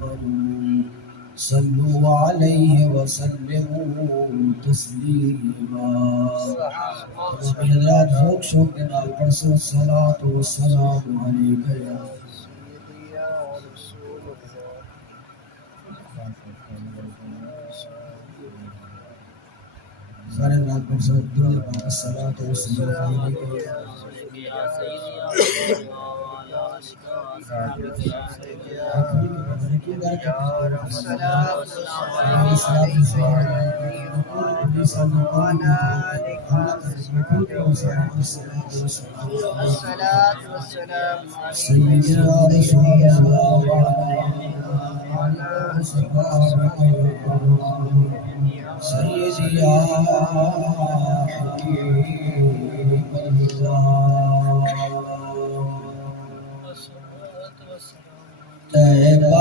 آمنوا صلوا عليه وسلموا تسلیما. حضرات ذوق شوق کے نال پڑھ سو الصلاۃ والسلام علیک یا سارے نال پڑھ سو درود پاک الصلاۃ والسلام علیک یا سیدی یا طیبہ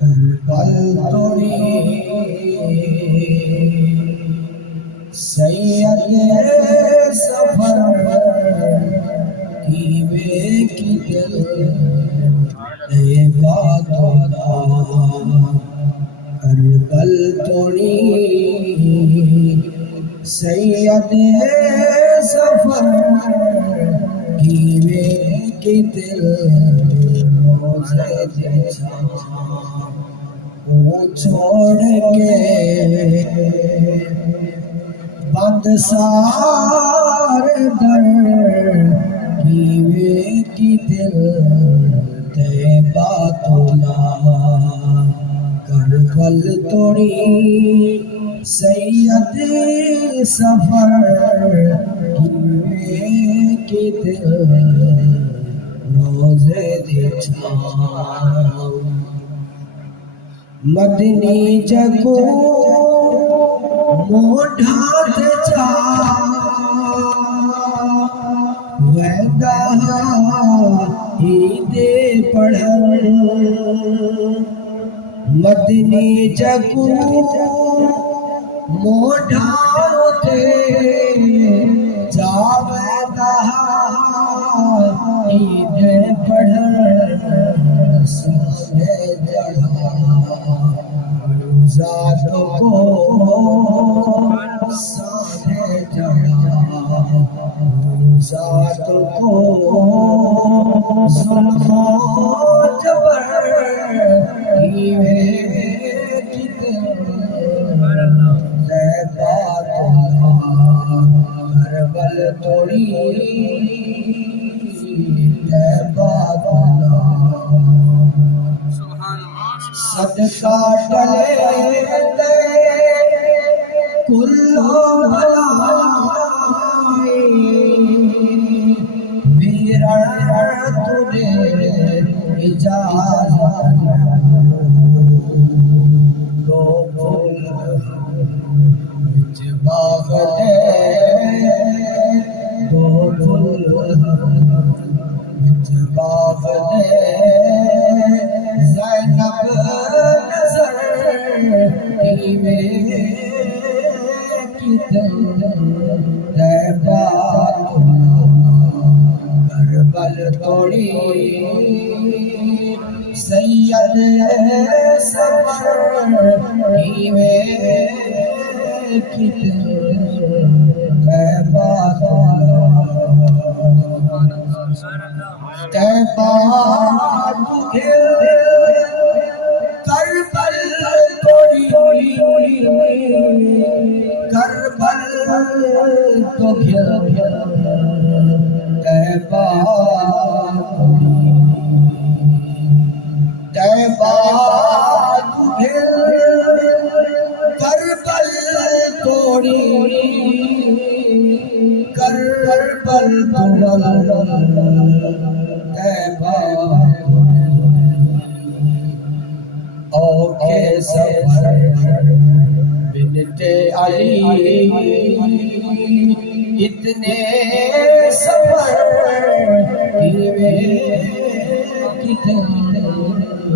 کربل توڑی سید سفر کیوے کی دل طیبہ کربل توڑی سید سفر کیوے کی دل روزے جیسا وہ چھوڑ کے بند سارے در کیوے کی دل طیبہ تولا کربل توڑی سید سفر کیوے کی دل روزے دیچھا مدنی جگو موڈھات چا ویدہ ہی دے پڑھن مدنی جگو موڈھات چا ویدہ ہی دے پڑھن سارے جڑھا ذات کو سارے جڑھا ذات کو ظلم و جبر کیوے کی دل طیبہ کربل توڑی طیبہ صدقہ ڈلے دے کلو بلائی بیرن تجھے اجازت دو پھول وچ باغ دے دو پھول وچ باغ دے زینب نظر کیوے کی دل طیبہ کربل توڑی سید سفر کیوے کی دل طیبہ طیبہ کربل توڑی کربل تو گھر طیبہ طیبہ کربل توڑی کربل طیبہ اوکے سفر بنت علی اتنے سفر کیوے کی دل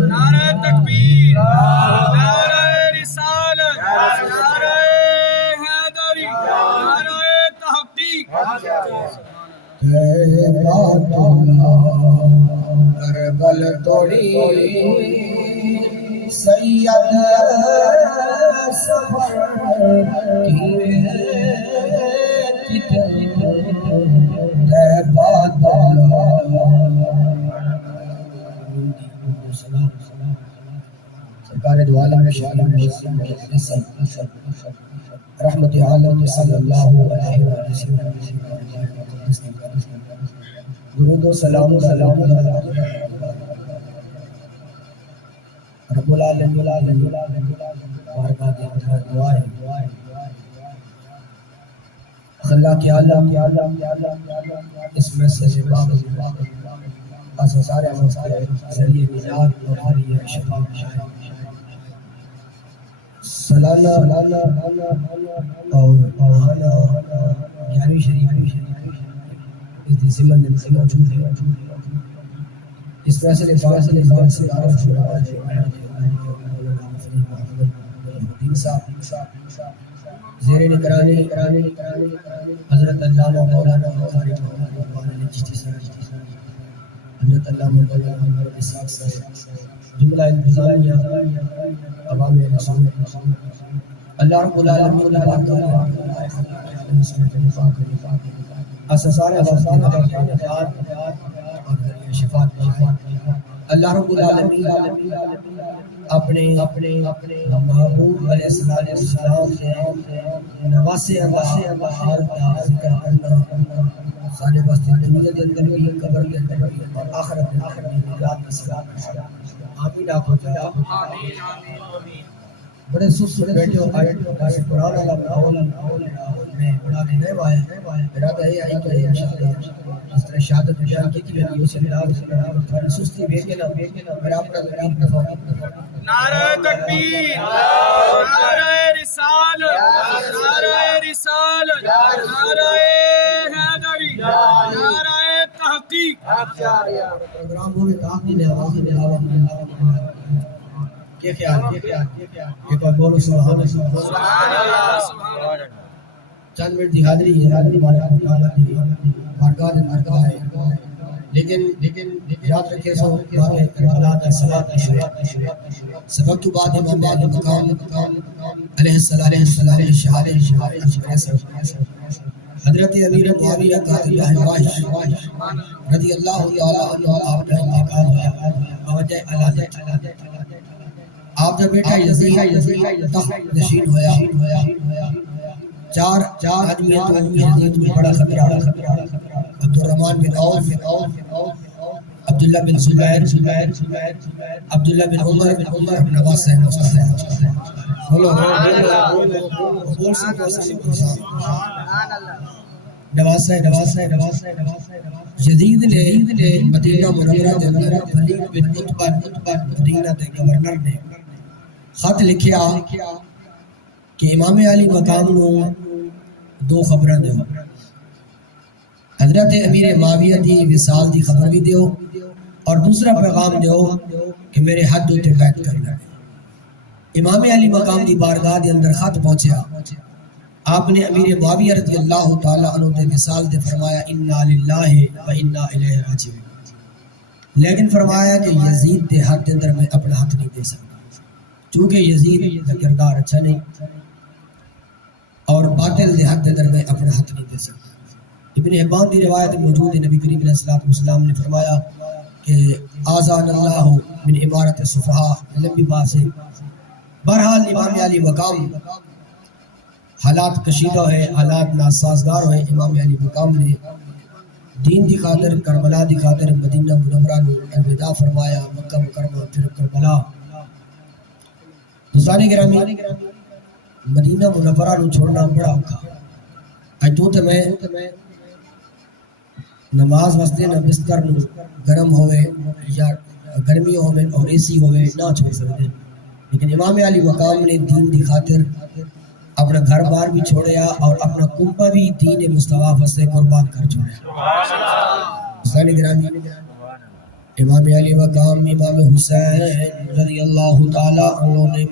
نعرہ تکبیر نعرہ رسالت نعرہ حیدری نعرہ تحقیق طیبہ توڑی سید سفر کیے کتنے سرکار دو عالم شاہ رحمت عالم صلی اللہ علیہ وسلم درود و سلام رب العالمین بارگاہ میں دعا ہے اللہ کے عالم اس میں سے سارے ذریعے نجات اور ذریعے شفا سلالہ اور آنا 11ویں شریف اس ضمن میں موجود ہے اس فیصلے بعد سے عارف شورا زیر نگرانی حضرت علامہ مولانا حضرت علامہ مولانا اسحاق صاحب جملہ انتظامیہ عوام رسول اللہ رب العالمین اساسارے شفاعت اللہ رب العالمین اپنے محبوب علیہ السلام سے نواسے حال کا ذکر کرنا سارے واسطے دنیا کے اندر بھی قبر کے اندر بھی اور آخرت میں نجات نصیب فرمائے آمین آپ ہو جائے بڑے سست بیٹھے ہو آئے سے قرآن اللہ ماحول میں بڑا کے نئے آئے ارادہ ہے آئی کہ انشاءاللہ اس طرح شہادت بیان کی تھی میں اسے ملاب تھوڑی سستی بھیج کے نا میرا اپنا ضرور نعرہ تکبیر نعرہ رسالت نعرہ حیدری نعرہ تحقیق پروگرام ہوئے تحقیق نے آواز میں آواز کیا خیال یہ کوئی بولو سبحان اللہ چند منٹ دی حاضری ہے حاضری بارگاہ ہے لیکن یاد رکھے سو کربلا کا صلات سبق تو بعد امام مقام علیہ السلام شہادت حضرت امیر معاویہ قاتل الواحش رضی اللہ تعالی عنہ آپ کا انتقال ہوا وجہ علادت آپ کا بیٹا یزید تخت نشین ہوا چار آدمیوں تو یزید میں بڑا خطرہ عبد الرحمن بن عوف عبداللہ بن زبیر عبداللہ بن عمر بن عباس صاحب بول سکتے نواز یزید نے مدینہ منورہ کے اندر ولید بن عتبہ مدینہ کے گورنر نے خط لکھیا کہ امام علی مقام نو دو خبراں دیو حضرت امیر معاویہ دی وصال دی خبر بھی دیو اور دوسرا پیغام دیو کہ میرے حد تے بیعت کرنا امام علی مقام دی بارگاہ دے اندر خط پہنچیا آپ نے امیر معاویہ رضی اللہ تعالی عنہ دے وصال دے فرمایا انا للہ و انا الیہ راجعون لیکن فرمایا کہ یزید دے حد دے اندر میں اپنا حق نہیں دے سکتا چونکہ یزید کا کردار اچھا نہیں اور باطل دے حد دے اندر میں اپنا حق نہیں دے سکتا ابن حبان دی روایت موجود ہے نبی کریم علیہ السلام نے فرمایا کہ آزان اللہ من عبارت صفحہ لمبی بات سے بہرحال امام علی مقام حالات کشیدہ ہے حالات ناسازگار ہوئے امام علی مقام نے دین دی خاطر کربلا دی خاطر مدینہ منورہ نو الوداع فرمایا مکہ مکرمہ پھر کربلا دوستانی گرامی مدینہ منورہ نو چھوڑنا بڑا اوکھا اج تو میں نماز واسطے نہ بستر نو گرم ہوئے یا گرمی ہوئے اور اے سی ہوئے نہ چھوڑ سکتے لیکن امام علی مقام نے دین دی خاطر اپنا گھر بار بھی چھوڑیا اور اپنا کنبہ بھی دین مصطفیٰ واسطے قربان کر چھوڑیا حسین گرامی امام علی مقام امام حسین رضی اللہ تعالی عنہ نے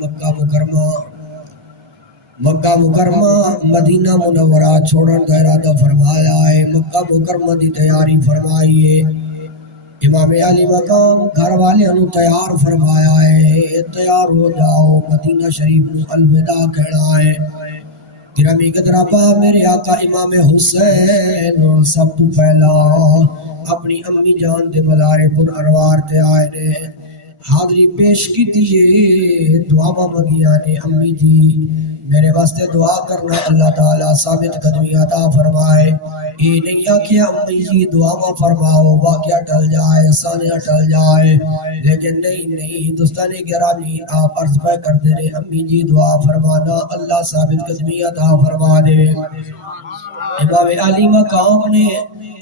مکہ مکرمہ مدینہ منورہ چھوڑن کا ارادہ فرمایا ہے مکہ مکرمہ دی تیاری فرمائی ہے امام علی مقام گھر والے انہوں تیار فرمایا ہے، تیار ہو جاؤ، مدینہ شریف نو الوداع کہنا ہے۔ گرامی قدر آبا میرے آقا امام حسین سب تو پہلا اپنی امی جان دے مزارے پر انوار تے آئے نے، حاضری پیش کی دیئے، دعا مانگیا نے، امی جی میرے واسطے دعا کرنا اللہ تعالیٰ ثابت قدمی عطا فرمائے۔ یہ نہیں آکھیا امی جی دعا ماں فرماؤ واقعہ ٹل جائے، سانیہ ٹل جائے، لیکن نہیں دوستان گرامی آپ عرض پہ کرتے رہے امی جی دعا فرمانا اللہ ثابت قدمی عطا فرما دے۔ امام علی مقام نے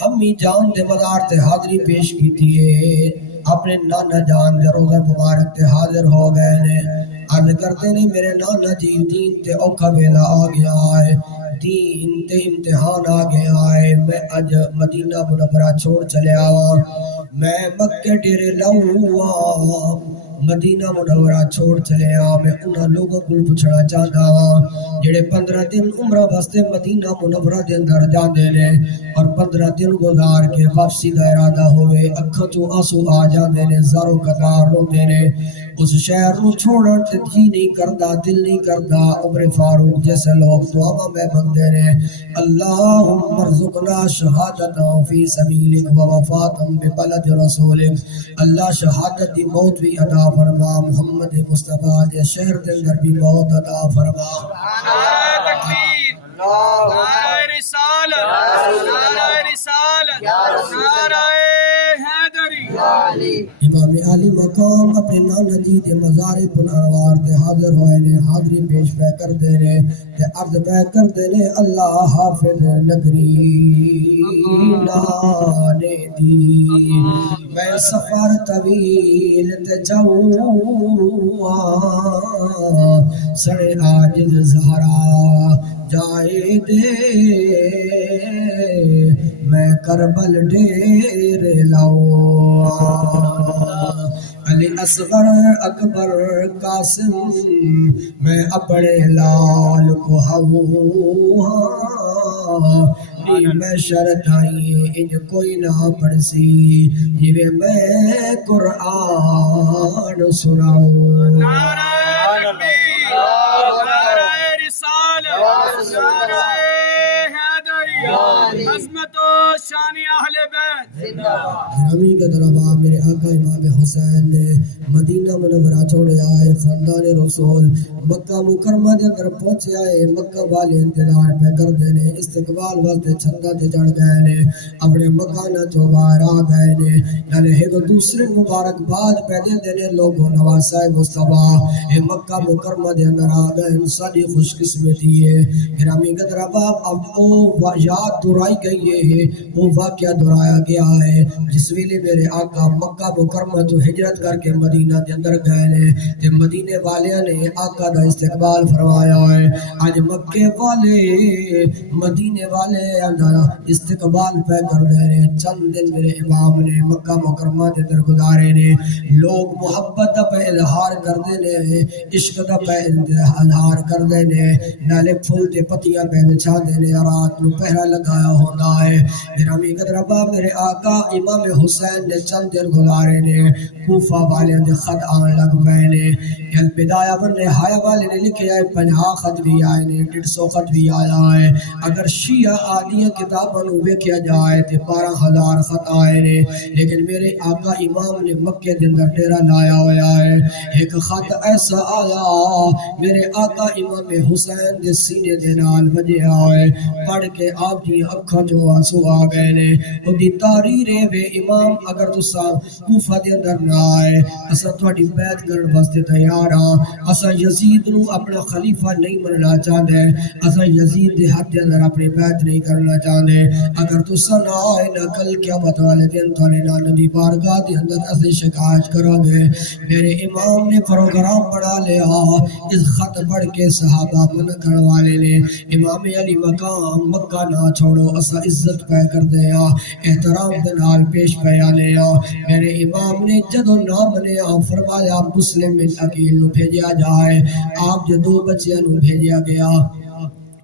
امی جان دے مزار تے حاضری پیش کی تھی، اپنے نانا جان دے روزہ مبارک تے حاضر ہو گئے نے، عرض کرتے نے میرے نانا جی دین تے اوکھا ویلا آ گیا ہے، دین تے امتحان آ گیا ہے، میں اج مدینہ منورہ چھوڑ چلے آوا، میں مکے ڈیرے لاؤں مدینہ منورہ چھوڑ چلے آ، میں انہاں لوگوں کو پوچھنا چاہتا ہوں جڑے 15 دن عمرہ واسطے مدینہ منورہ دے اندر جاندے نے اور 15 دن گزار کے واپسی دا ارادہ ہوئے، اکھاں تو آنسو آ جاندے نے، زارو قطار روندے نے، اس شہر نو چھوڑن تے جی نہیں کردا، دل نہیں کردا، عمر فاروق جیسے لوگ دعا میں بندے نے، اللہم ارزقنا شہادتا فی سبیلک ووفاتا ببلد رسولک، اللہ شہادت دی موت بھی عطا فرما، محمد مصطفیٰ دے شہر دے اندر بھی موت عطا فرما۔ نعرہ تکبیر، نعرہ رسالت، نعرہ رسالت، نعرہ حیدری۔ امام علی مقام اپنے نانا جی دے مزار پر انوار تے حاضر ہوئے نے، حاضری پیش پہ کر دے نے تے عرض پہ کر دے نے، اللہ حافظ نگری نانے دی، میں سفر طویل تے جاؤں سڑے عاجز زہرا جائے دے، میں کربل ڈیر لاؤں، علی اصغر اکبر قاسم میں اپنے لال کو ہوں، میں شرط آئی ان کوئی نہ پڑسی جویں میں قرآن سناؤں۔ نعرہ تکبیر، نعرہ رسالت، نعرہ حیدری، عظمت و شان اہل بیت۔ گرامی قدر آبا میرے آقا امام حسین نے مدینہ منورہ چھوڑے آئے، خاندان رسول مکہ مکرمہ دے اندر پہنچے آئے، مکہ والے انتظار پہ کر دینے، استقبال واسطے چھنگا تے چڑھ گئے نے، اپنے مکانہ چو باہر آ گئے نے، یعنی ایک دوسرے مبارک باد پہ دے دینے لوگوں نواسہ مصطفیٰ اے مکہ مکرمہ دے اندر آ گئے، ساری خوش قسمتی ہے۔ گرامی قدر آبا اب وہ یاد درائی گئی ہے، وہ واقعہ درایا گیا ہے جس ویلے میرے آقا مکہ مکرمہ تو ہجرت کر کے مدینہ دے اندر گئے نے تے مدینے والیاں نے آقا دا استقبال فرمایا ہے۔ آج مکے والے مدینے والے اندر استقبال پہ کر دے نے، چند دن میرے امام نے مکہ مکرمہ دے اندر گزارے نے، لوگ محبت دا پہ اظہار کر دے نے، عشق دا پہ اظہار کر دے نے، نالے پھول تے پتیاں پہ بچھا دے نے، رات نو پہرا لگایا ہوتا ہے۔ گرامی قدر آبا میرے آقا امام حسین نے چند دن گزارے نے، کوفہ والے دے خط آن لگ پئے نے، البدایہ ون نہایہ والے نے لکھے آئے 50 خط بھی آئے نے، 150 خط بھی آیا ہے، اگر شیعہ آدیاں کتاباں نو ویکھیا جائے تے 12,000 خط آئے نے، لیکن میرے آقا امام نے مکے دے اندر ڈیرا لایا ہوا ہے۔ ایک خط ایسا آیا میرے آقا امام حسین دے سینے دے نال وجیا ہے، پڑھ کے آپ دی اکھاں چوں آنسو آ گئے نے، اودی تحریر وے امام اگر تساں کوفہ دے اندر نہ آئے اساں تہاڈی بیعت کرن واسطے تیار ہاں، اساں یزید نو اپنا خلیفہ نہیں مننا چاہندے، اساں یزید دے ہاتھ دے اندر اپنی بیعت نہیں کرنا چاہندے، اگر تساں نہ آئے نہ کل قیامت والے دن تھوڑے نال دی بارگاہ دے اندر اساں شکایت کریں گے۔ میرے امام نے پروگرام بنا لیا، اس خط پڑھ کے صحابہ منع کرنے والے نے، امام علی مقام مکہ نہ چھوڑو، اساں عزت پہ کر دیا، احترام دے نال پیش پیا لیا۔ میرے امام نے جدو نہ منیا فرمایا مسلم بن عقیل نو بھیجیا جائے، آپ جو 2 بچیاں نو بھیجیا گیا،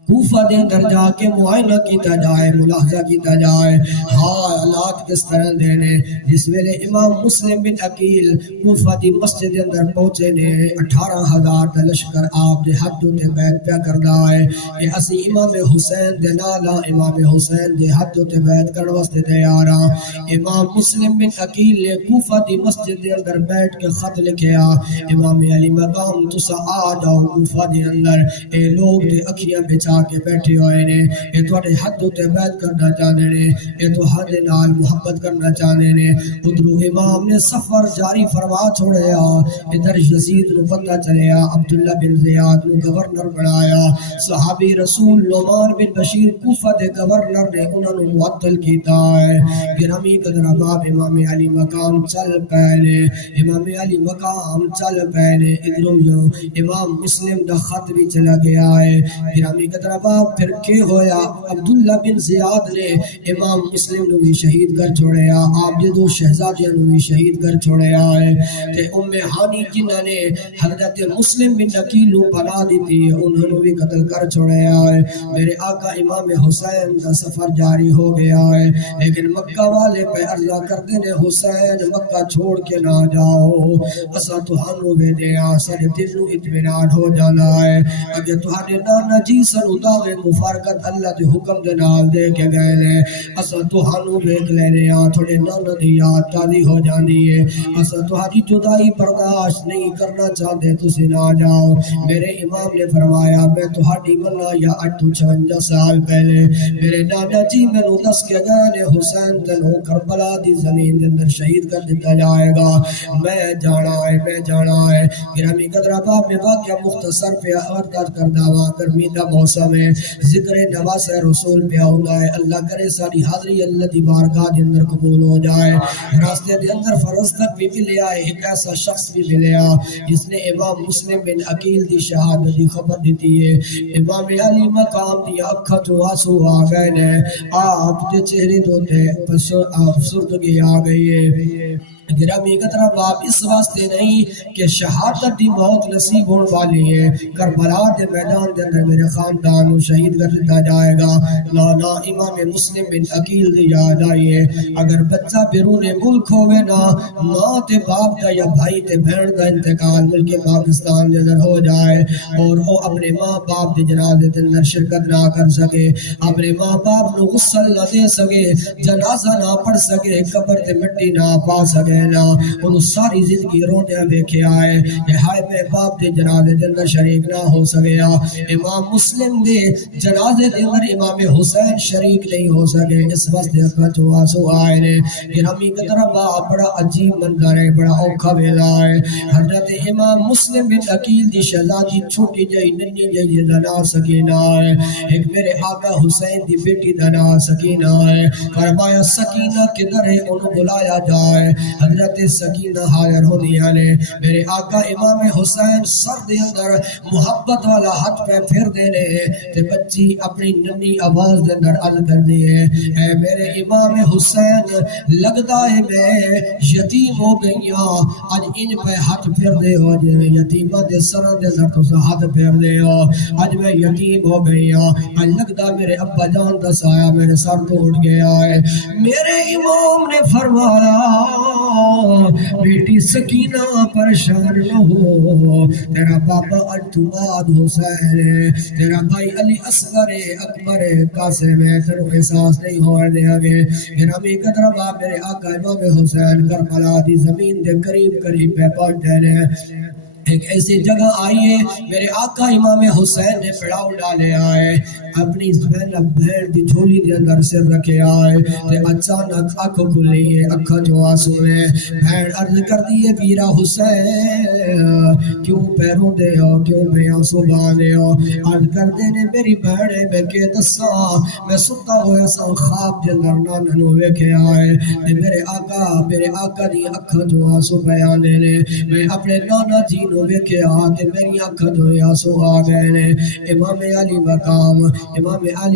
کوفہ دے اندر جا کے معائنہ کیتا جائے، ملاحظہ کیتا جائے حالات کس طرح دے نے۔ جس ویلے امام مسلم بن عقیل کوفہ دی مسجد دے اندر پہنچے نے، 18,000 دا لشکر آپ دے ہاتھوں تے بیعت پیا کردا ہے کہ اسی امام حسین دے نال امام حسین دے ہاتھوں تے بیعت کرن واسطے تیار ہاں۔ امام مسلم بن عقیل نے کوفہ دی مسجد دے اندر بیٹھ کے خط لکھیا، امام علی مقام تسا آ جاؤ کوفہ دے اندر، اے لوگ تے اکھیاں بچا کے بیٹھے ہوئے نے، اے تواڈے ہاتھوں تے بیعت کرنا چاہندے نے، اے تہاڈے نال محبت کرنا چاہندے نے۔ ادھروں امام نے سفر جاری فرما چھوڑیا، ادھر یزید نو پتہ چلیا، عبداللہ بن زیاد نو گورنر بنایا، صحابی رسول نعمان بن بشیر کوفہ دے گورنر نے انہاں نو معطل کیتا ہے۔ گرامی قدر احباب، امام علی مقام چل پہلے، امام علی مقام چل پہلے، ادھروں امام مسلم دا خط بھی چلا گیا ہے۔ گرامی قدر احباب، پھر کے ہویا، عبداللہ بن زیاد نے امام مسلم نو بھی شہید کر چھوڑیا، آپ دے دو شہزادیاں نو بھی شہید کر چھوڑیا ہے۔ تے ام ہانی جنہاں نے حضرت مسلم بن عقیل نو پناہ دیتی ہے، انہوں نے بھی قتل کر چھوڑیا ہے۔ میرے آقا امام حسین کا سفر جاری ہو گیا ہے، لیکن مکہ والے پہ عرضہ کرتے نے حسین مکہ چھوڑ کے نہ جاؤ، اسا تہانوں وے دیاں، سارے دل نو اطمینان ہو جانا ہے۔ اگر تہاڈے نانا جی سنو دعوے مفارقت اللہ دے حکم دے نال دے کے گئے نے، اسا تہانوں ویکھ لینے ہاں، تھوڑے نانا دی یاد تازی ہو جاندی ہے، اسا تہاڈی جدائی برداشت نہیں کرنا چاہتے، تسی نہ جاؤ۔ میرے امام نے فرمایا، میں تہاڈی منا یا 58 سال پہلے میرے نانا جی مینوں دس کے گئے نے حسین تینوں کربلا دی زمین دے اندر شہید کر دیتا جائے گا، میں جانا ہے، میں جانا ہے۔ گرامی قدر احباب، میں واقعہ مختصر پہ عرض کردا ہوا، گرمی دا موسم ہے، ذکر نواز رسول پہ ہوندا ہے، اللہ کرے ساری حاضری اللہ دی بارگاہ دے اندر قبول ہو جائے۔ راستے دے اندر فرزدق بھی ملیا ہے، ایک ایسا شخص بھی ملیا جس نے امام مسلم بن عقیل دی شہادت دی خبر دیتی ہے۔ امام علی مقام دی اکھاں تو آنسو آ گئے نے، آپ دے چہرے تو تے افسردگی آ گئی ہے۔ گرامی قدر احباب، اس واسطے نہیں کہ شہادت دی موت نصیب ہونے والی ہے، کربلا دے میدان دے اندر میرے خاندان کو شہید کر دیتا جائے گا، نا امام مسلم بن عقیل دی یاد آئی ہے۔ اگر بچہ بیرون ملک ہوئے نا، ماں تے باپ دا یا بھائی تے بہن دا انتقال ملک پاکستان دے اندر ہو جائے اور وہ اپنے ماں باپ دے جنازے دے اندر شرکت نہ کر سکے، اپنے ماں باپ نو غسل نہ دے سکے، جنازہ نہ پڑھ سکے، قبر تے مٹی نہ پا سکے نا، انہوں ساری زندگی روندیاں ویکھے آئے کہ ہائے میں باپ دے جنازے دے اندر شریک نہ ہو سکیا، امام مسلم دے جنازے دے اندر امام حسین شریک نہیں ہو سکے، اس واسطے اکھاں چوں آنسو آئے نے۔ گرامی قدر احباب، بڑا عجیب منظر ہے، بڑا اوکھا ویلا ہے۔ حضرت امام مسلم بن عقیل دی شہزادی چھوٹی جئی ننھی جئی دا نام سکینہ ہے، ایک میرے آقا حسین دی بیٹی دا نام سکینہ ہے۔ فرمایا سکینہ کدھر ہے، انہوں بلایا جائے۔ حضرت سکینہ حاضر ہونیاں نے، میرے آقا امام حسین سر دے اندر محبت والا ہاتھ پہ پھر دینے، تے بچی اپنی ننی آواز دے اندر عرض کر دیے، اے میرے امام حسین، لگدا ہے میں یتیم ہو گئیاں، اج ان پہ ہاتھ پھر دے ہو، جے یتیمہ دے سرہ دے اندر تو ہاتھ پھر دے ہو، اج میں یتیم ہو گئیاں، اج لگدا میرے ابا جان دا سایہ میرے سر تو اٹھ گیا ہے۔ میرے امام نے فرمایا، بیٹی سکینہ پریشان نہ ہو، تیرا بابا اج تو بعد حسین ہے، تیرا بھائی علی اصغر اکبر قاسم ہے، تیرو احساس نہیں ہونے دیا گے۔ گرامی قدر احباب، میرے آقا امام حسین کربلا دی زمین دے قریب قریب پہ پہنچے نے، ایک ایسی جگہ آئیے، میرے آقا امام حسین نے پڑاؤ ڈالے آئے، اپنی زینب بہن دی جھولی دے اندر سر رکھے آئے، تے اچانک آنکھ کھلی ہے، اکھاں جو آنسو ہے، بہن عرض کر دیے ویرا حسین کیوں پیروں دے ہو، کیوں پہ آنسو باندھے ہو؟ عرض کر دینے میری بہن ہے، میں کہ دسا میں ستا ہویا سا خواب دے اندر نانا نو ویکھے آئے، تے میرے آقا دی اکھاں جو آنسو پہ آنے نے، میں اپنے نانا جی نو ویکھیا تے میری اکھاں تو آنسو آ گئے نے امام علی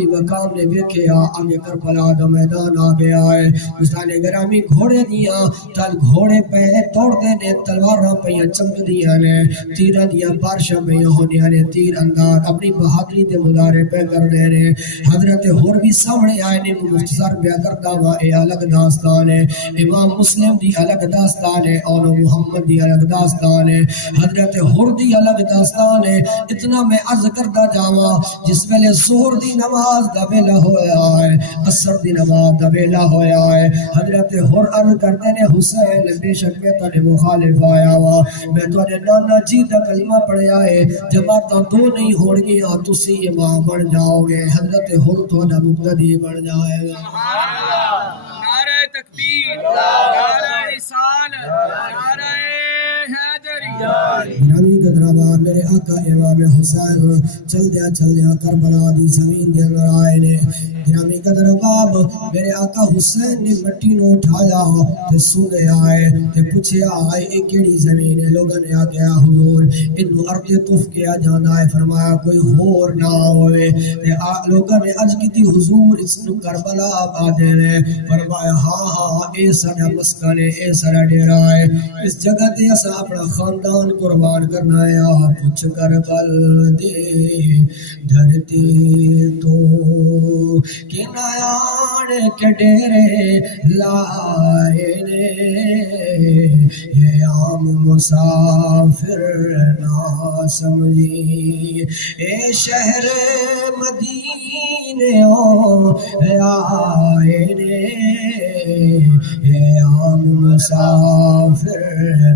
مقام نے ویکھیا آگے کربلا دا میدان آ گیا ہے دوستان گرامی گھوڑے دیاں تل گھوڑے پہ توڑدے نے تلواراں پیاں چمکدیاں نے تیراں دیاں بارشاں پیاں ہونیاں نے تیر انداز اپنی بہادری دے مظاہرے پہ کردے نے حضرت ہور بھی سامنے آئے نے مختصر بیان کرتا ہوا اے الگ داستان ہے امام مسلم دی الگ داستان ہے اور محمد دی الگ داستان ہے حضرت ہور دی الگ داستان ہے اتنا میں عرض کرتا جاواں جس ویلے ظہر دی نماز دا ویلا ہویا ہے عصر دی نماز دا ویلا ہویا ہے حضرت ہور عرض کرتے نے حسین بے شک میں تھوڑے مخالف آیا وا میں تھوڑے نانا جی دا کلمہ پڑھیا ہے جماعتاں دو نہیں ہون گیاں تسی امام بن جاؤ گے حضرت ہور تھوڑا مقتدی بن جائے گا نعرہ تکبیر نعرہ رسالت نعرہ حیدری گرامی قدرآباد میرے آقا امام حسین چل دیا کربلا دی زمین دے اندر آئے نے گرامی قدرآباد میرے آقا حسین نے مٹی نو اٹھایا تے سنے آئے تے پوچھیا آئے ایک کیڑی زمین ہے لوگوں نے آگیا حضور انو ارد طف کیا جانا ہے فرمایا کوئی ہور نہ ہوئے تے لوگوں نے عرض کی تھی حضور اس نو کربلا آدھے نے فرمایا ہاں اے سارا مسکن ہے اے سارا ڈیرا ہے اس جگہ تے اسا اپنا خاندان قربان کرنا ہے کچھ کربل دے دھرتی تو کہ نیاڑ کے ڈیرے لائے نے یہ عام مسافر نہ سمجھی اے شہر مدینے آئے نے یہ عام مسافر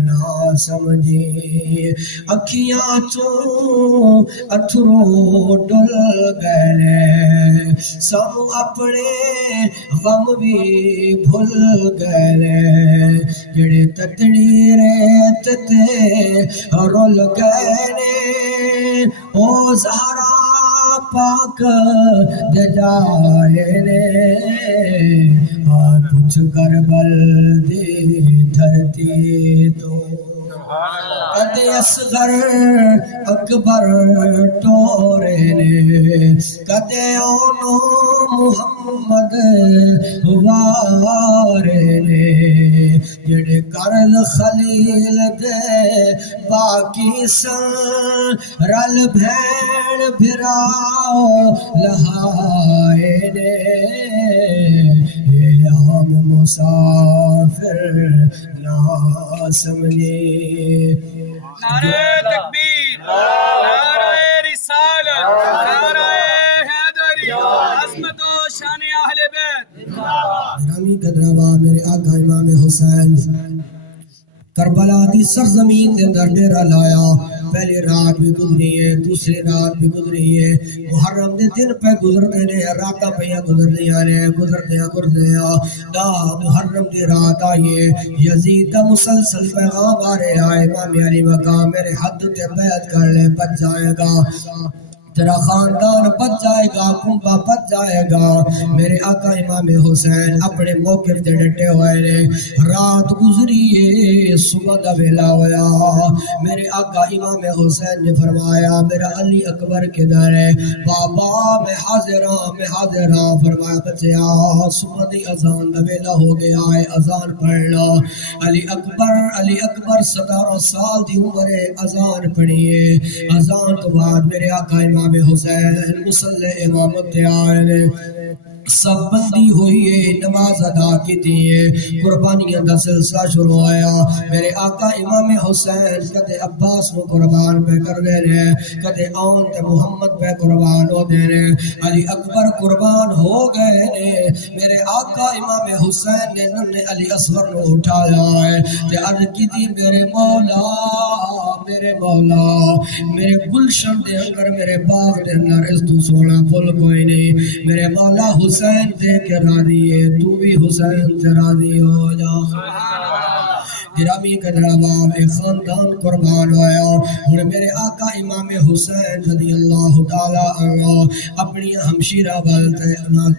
نہ سمجھی اکھیاں چوں اتھرو ڈل گئے سب اپنے غم بھی بھول گئے جڑے تتڑی ریت تے رول گئے او زہرا پاک دے جائے نے کچھ کربل دے دھرتی تو کدے اصغر اکبر ٹورے نے کدے اونو محمد وارے نے جڑے کرد خلیل دے باقی سن رل بھین بھراؤ لہائے نے یہ عام مسافر نہ سمجھے نعرہ تکبیر نعرہ رسالت نعرہ حیدری عظمت و شان اہل بیت گرامی قدرآباد میرے آقا امام حسین کربلا دی سرزمین دے اندر ڈیرا لایا پہلی رات بھی گزری ہے دوسری رات بھی گزری ہے محرم دے دن پہ گزرتے نے راتاں پہ گزردیاں دا محرم دی رات آئیے یزید دا مسلسل پیغام آ رہے آئے امام علی مقام میرے حد تے بیعت کر لے بچ جائے گا تیرا خاندان بچ جائے گا کنبہ بچ جائے گا میرے آقا امام حسین اپنے موقف تے ڈٹے ہوئے نے رات گزری ہے صبح دا ویلا ہویا میرے آقا امام حسین نے فرمایا میرا علی اکبر کدھر ہے بابا میں حاضر ہاں فرمایا بچیا صبح دی اذان دا ویلا ہو گیا ہے اذان پڑھنا علی اکبر 17 سال دی عمر ہے اذان پڑھیے اذان تو بعد میرے آقا امام حسین مصلی امامت تیار سب بندی ہوئی ہے نماز ادا کی تھی قربانیاں دا سلسلہ شروع آیا میرے آقا امام حسین کدے عباس کو قربان پہ کر دے رہے کدے آن تے محمد پہ قربان ہو دے رہے علی اکبر قربان ہو گئے نے میرے آقا امام حسین نے نن علی اصغر کو اٹھایا ہے تے عرض کی تھی میرے مولا میرے گلشن دے اندر میرے باغ دے اندر اس تو سونا پھول کوئی نہیں میرے مولا حسین دے کے راضی ہے تو بھی حسین سے راضی ہو جا گرامی قدرآباد ایک خاندان قربان ہویا اور میرے آقا امام حسین رضی اللہ تعالیٰ عنہ اپنی ہمشیرہ والت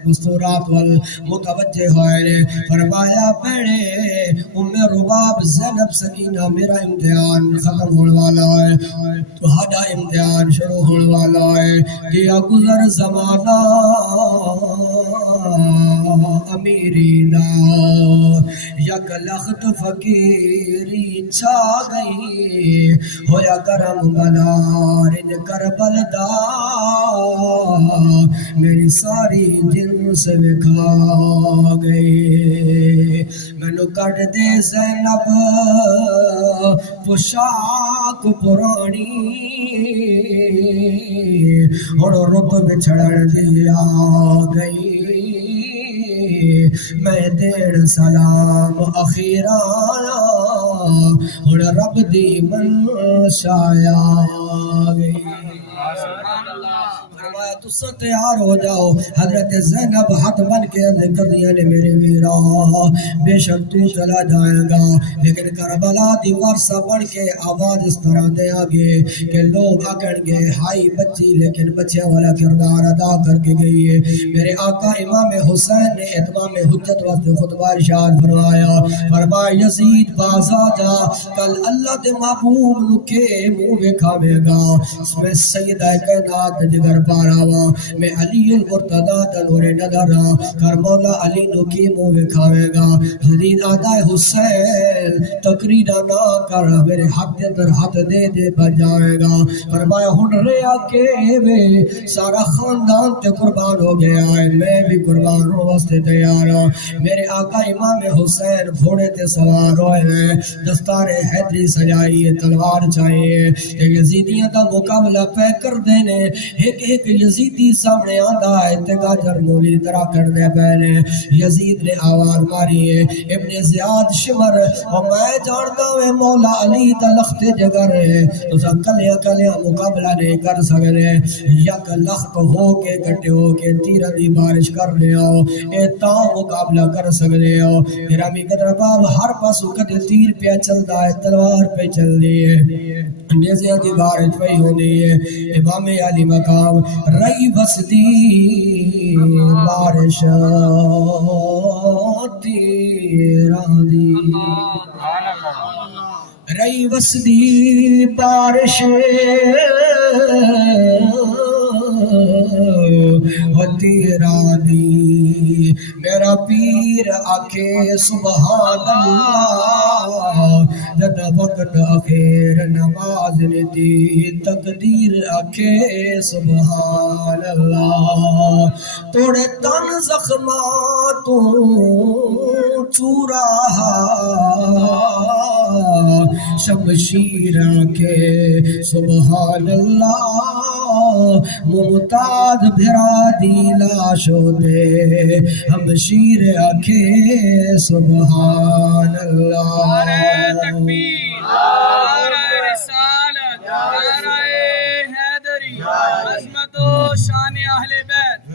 مستورات وال متوجہ ہوئے فرمایا پہنے ام رباب زینب سکینہ میرا امتحان ختم ہونے والا ہے تو ہڈا امتحان شروع ہونے والا ہے کہ گزر زمانہ امیری دا یک لخت فقیری چھا گئی ہویا کرم بلار ان کربل دا میری ساری جنس وکھا گئی مینو کٹ دے زینب پوشاک پرانی ہن رت بچھڑن دی آ گئی میں دین سلام اخیرا ہن رب دی منشا آ گئی فرمایا تسا تیار ہو جاؤ حضرت زینب ہاتھ بن کے ذکر دیا نے میرے ویرا بے شک تو چلا جائے گا لیکن کربلا دی ورثہ بن کے آواز اس طرح دے آگے کہ لوگ آکڑ گے ہائی بچی لیکن بچے والا کردار ادا کر کے گئی ہے میرے آقا امام حسین نے اتمام حجت واسطے خطبہ ارشاد فرمایا یزید بازا جا کل اللہ دے محبوب نو کے منہ وکھاوے گا اس میں سیدہ کائنات جگر پاراوا میں علی المرتضی دا نور نظر کر مولا علی نو کی منہ وکھاوے گا جدید آدھا حسین تقریرہ نہ کر میرے ہاتھ اندر ہاتھ دے دے بجائے گا فرمایا ہن ریا کے وے سارا خاندان تے قربان ہو گیا ہے میں بھی قربان ہوں واسطے تیار ہوں میرے آقا امام حسین گھوڑے تے سوار ہوئے ہیں دستار حیدری سجائی ہے تلوار چاہیے کہ یزیدیاں دا مقابلہ پہ کر دینے ایک یزیدی سامنے آندا ہے تے گاجر مولی طرح کر دے پہلے یزید نے آواز ماری ہے ابن زیاد شمر اور میں جانتا ہوں مولا علی دا لخت جگر ہے تو سا کلیا مقابلہ نہیں کر سکنے یک لخت ہو کے گھٹے ہو کے تیرہ دی بارش کر لے آؤ اے تا مقابلہ کر سکنے ہو گرامی قدر باب ہر پاس وقت تیر پہ چلتا ہے تلوار پہ چل دی ہے نیزیاں دی بارش پہ ہو دی ہے امام علی مقام رئی بستی بارش تیرہ دی رئی وسدی بارش تیرا دی میرا پیر آکے سبحان اللہ جد وقت آخر نماز ندی تقدیر آکے سبحان اللہ توڑے تن زخماتوں چورا شمشیر آکے سبحان اللہ ممتاز بھرا دی لاشو دے ہمشیر آکے سبحان اللہ نعرہ تکبیر نعرہ رسالت نعرہ حیدری عظمت و شان اہل بیت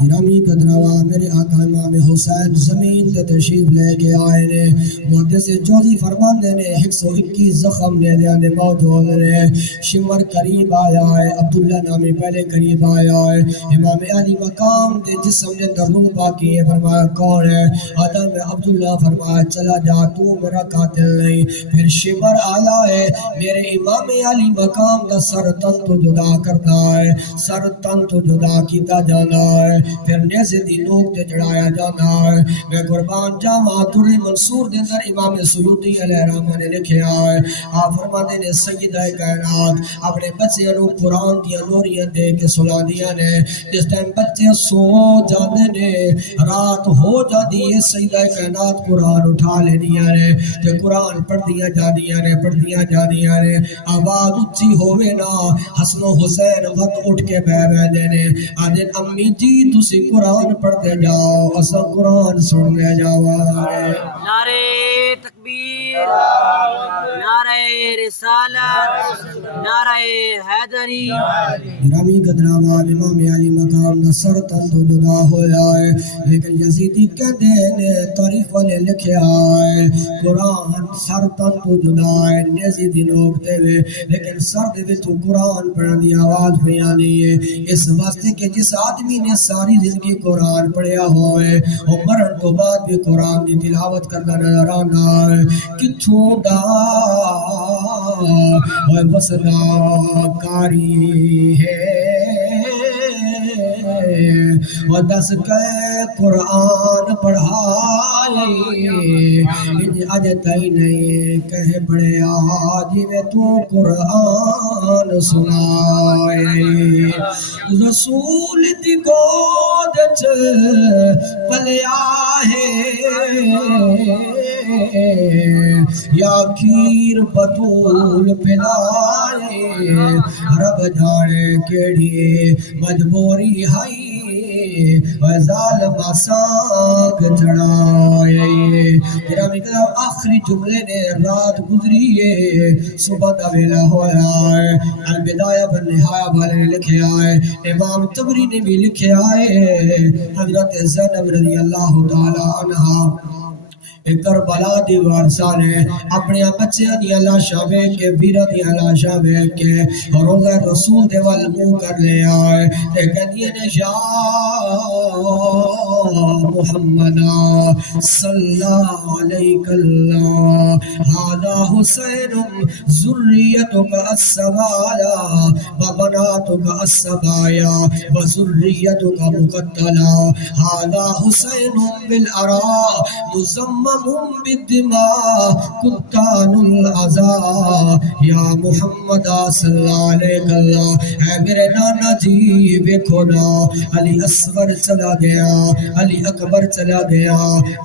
گرامی قدروا میرے آقا امام حسین زمین تے تشریف لے کے آئے نے محدث جوزی فرماندے نے 121 زخم لے لیانے موجود نے شمر قریب آیا ہے عبداللہ نامی پہلے قریب آیا ہے امام علی مقام دے جسم نے اندر روح باقی ہے فرمایا کون ہے آدم عبداللہ فرمایا چلا جا تو میرا قاتل نہیں پھر شمر آیا ہے میرے امام علی مقام دا سر تن تو جدا کرتا ہے سر تن تو جدا کیتا جانا ہے پھر نیزے دی نوک تے چڑھایا جانا ہے میں قربان جاواں در منصور دے اندر امام سیوطی علیہ الرحمہ نے لکھیا ہے آپ فرماتے نے سیدہ کائنات اپنے بچے نو قرآن دیاں نوریاں دے کے سلا دیا نے جس ٹائم بچے سو جاندے نے رات ہو جاندی ہے سیدہ کائنات قرآن اٹھا لینیاں نے تے قرآن پڑھدیاں جاندیاں نے آواز اچھی ہوئے نا حسن و حسین وقت اٹھ کے بیٹھے نے آدھے امی جی تسی قرآن پڑھتے جاؤ اسا قرآن سننے جاؤ نعرہ تکبیر نعرہ رسالت نعرہ حیدری گرامی قدرآباد امام علی مقام نصر تن تو جدا ہویا ہے لیکن یزیدی کہتے نے تاریخ والے لکھیا ہے قرآن سر تن تو جدا ہے یزیدی لوگ تے ہوئے لیکن سر دے وچ قرآن پڑھن دی آواز پہ آنی ہے اس واسطے کہ جس آدمی نے ساری زندگی قرآن پڑھیا ہوئے اور مرن تو بعد بھی قرآن کی تلاوت کرنا نظر آنا ہے کتھوں دا اور وسنا کاری ہے وہ دس کے قرآن پڑھائے اج تائی نہیں کہہ بڑے آجی میں تو قرآن سنائے رسول دی گود چ پلیا ہے یا کھیر بطول پلائے رب جانے کیڑی مجبوری ہائی ظالم ساگ چڑھائے گرامی قدر آخری جملے نے رات گزری ہے صبح دا ویلا ہویا ہے البدایہ بالنہایہ والے نے لکھے آئے امام تبری نے بھی لکھے آئے حضرت زینب رضی اللہ تعالی عنہ کربلا دی وارثاں نے اپنے بچیاں دی لاشاں ویکھ کے بیراں دی لاشاں ویکھ کے روزہ رسول دے ول منہ کر لے آئے تے کہندیاں نے یا محمد صلی علیک اللہ ھذا حسین ذریتک السبایا وبناتک السبایا وذریتک مقتلا ھذا حسین بالاراء مزمم بالدماء قطان العزاء یا محمد صلی اللہ علیہ وسلم اے میرے نانا جی ویکھو نا علی اصغر چلا گیا علی اکبر چلا گیا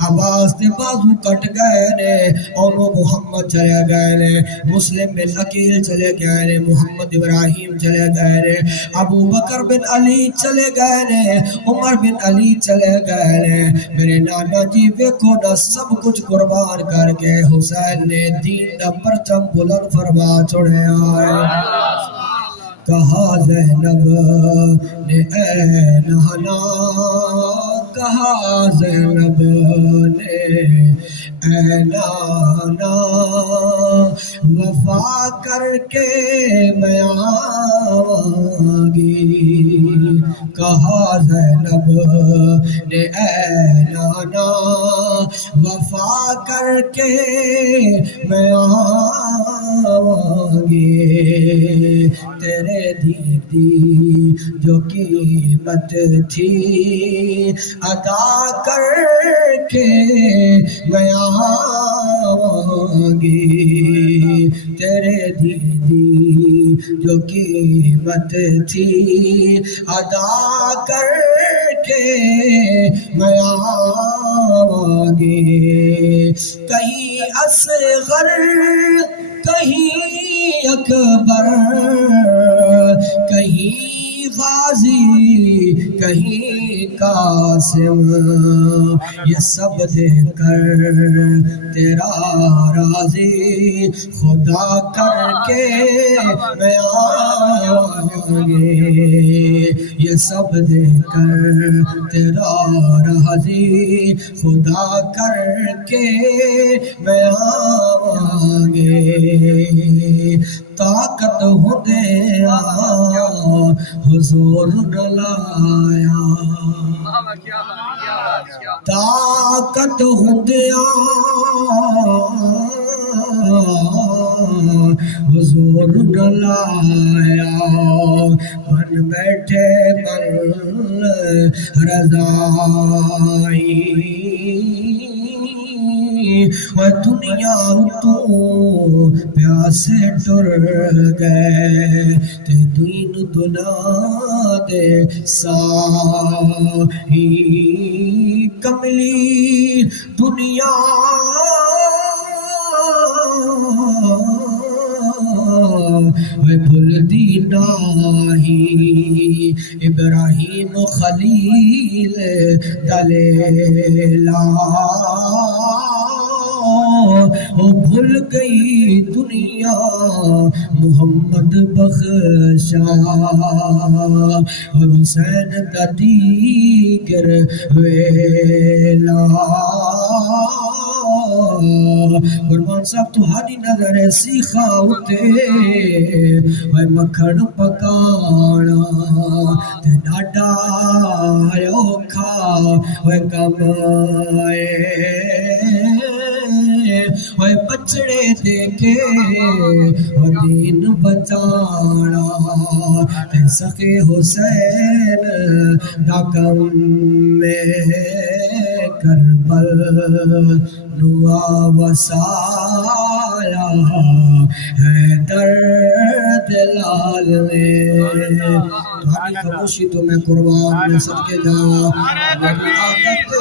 عباس دے بازو کٹ گئے نے اور محمد چلے گئے نے مسلم بن عقیل چلے گئے نے محمد ابراہیم چلے گئے نے ابو بکر بن علی چلے گئے نے عمر بن علی چلے گئے نے میرے نانا جی ویکھو نا سب کچھ قربان کر کے حسین نے دین دا پرچم بلند فرما چھوڑیا ہے کہا زینب نے اے نہنا کہا زینب نے اے نانا وفا کر کے میں آواںگی کہا زینب نے اے نانا وفا کر کے میں آواںگی تیرے دین دی جو قیمت تھی ادا کر کے میں آواںگی تیرے دین دی جو قیمت تھی ادا کر کے میں آواںگی کہیں اصغر کہیں اکبر کہیں غازی کہیں قاسم یہ سب دیکھ کر تیرا راضی خدا کر کے میں آواںگی یہ سب دیکھ کر تیرا راضی خدا کر کے میں آواںگی طاقت ہوندیا حضور ڈلایا طاقت ہوندیا حضور ڈلایا بن بیٹھے بن رضائی وہ دنیا تو پیاسے ٹر گئے تے دین دنا دے ساہی کملی دنیا بھول دی ناہی ابراہیم خلیل دلیلا بھول گئی دنیا محمد بخشا حسین دا دیگر ویلا قربان صاحب تہاڈی نظر سیخا اتے وے مکھن پکانا تے ڈاڈا اوکھا وے کم وے بچڑے دے کے دین بچانا تے سخی حسین دا کم میں کربل نوا وسایا حیدر دلال نے تمہاری خاموشی تو میں قربان میں صدقے جاؤں میری عادت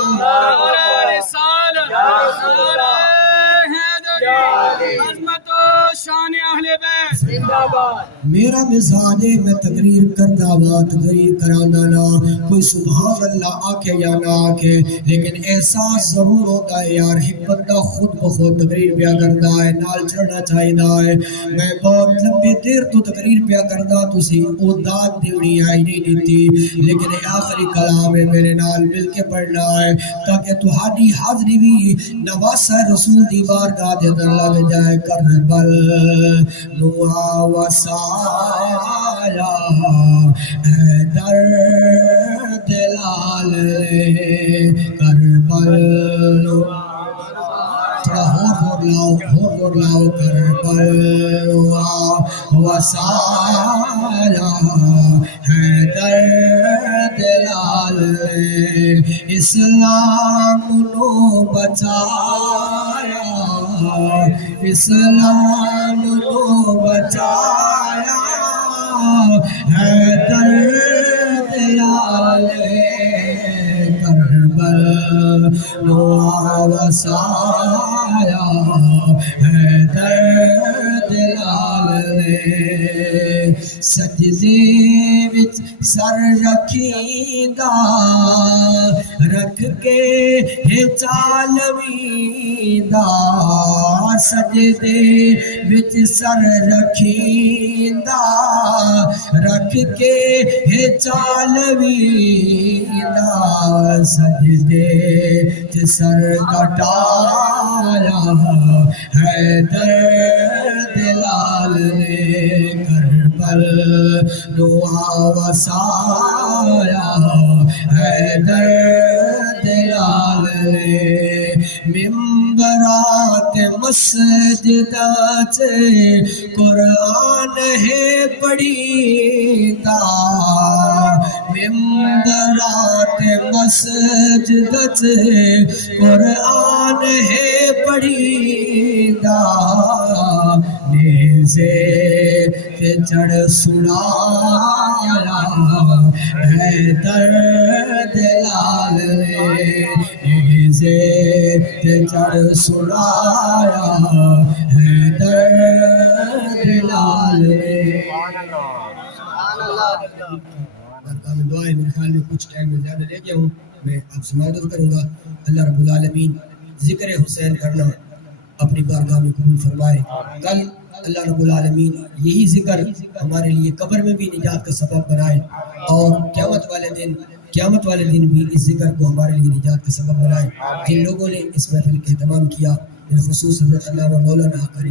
عظمت و شان اہل بیت میرا مزاج ہے میں تقریر کردا وا تقریر کرانا نہ کوئی سبحان اللہ آکھے یا نہ آکھے لیکن احساس ضرور ہوتا ہے یار ایک بندہ خود بخود تقریر پیا کردا ہے نال چڑھنا چاہیدا ہے میں بہت لمبی دیر تو تقریر پیا کردا تسی او داد دیونی آئی نہیں دیتی لیکن آخری کلام ہے میرے نال مل کے پڑھنا ہے تاکہ تہاڈی حاضری بھی نواسہ رسول دی بارگاہ دے اندر لگ جائے کربل نوا وسایا حیدر دلال کربل تھوڑا ہور لاؤ کربل وسایا حیدر دلال اسلام نو بچایا اسلام نو بچایا حیدر دلال کربل نو وسایا حیدر دلال سجدے وچ سر رکھیندہ رکھ کے چالویندہ سجدے وچ سر رکھیندہ رکھ کے چالویندہ سجدے وچ سر کٹایا حیدر دلال نے کربل نو وسایا حیدر دلال نے ممبرات مسجد قرآن ہے پڑھیتا ممبرات مسجد قرآن ہے پڑھیتا نیزے کے چڑھ سنایا حیدر دلال نے نیزے کے چڑھ سنایا حیدر دلال نے دعائیں میرے خیال میں کچھ ٹائم میں زیادہ لے گیا ہوں میں آپ سے معذرت کروں گا اللہ رب العالمین ذکر حسین کرنا اپنی بارگاہ میں قبول فرمائے کل اللہ رب العالمین یہی ذکر ہمارے لیے قبر میں بھی نجات کا سبب بنائے اور قیامت والے دن بھی اس ذکر کو ہمارے لیے نجات کا سبب بنائے جن لوگوں نے اس محفل کا اہتمام کیا بالخصوص حضرت علامہ مولانا حقانی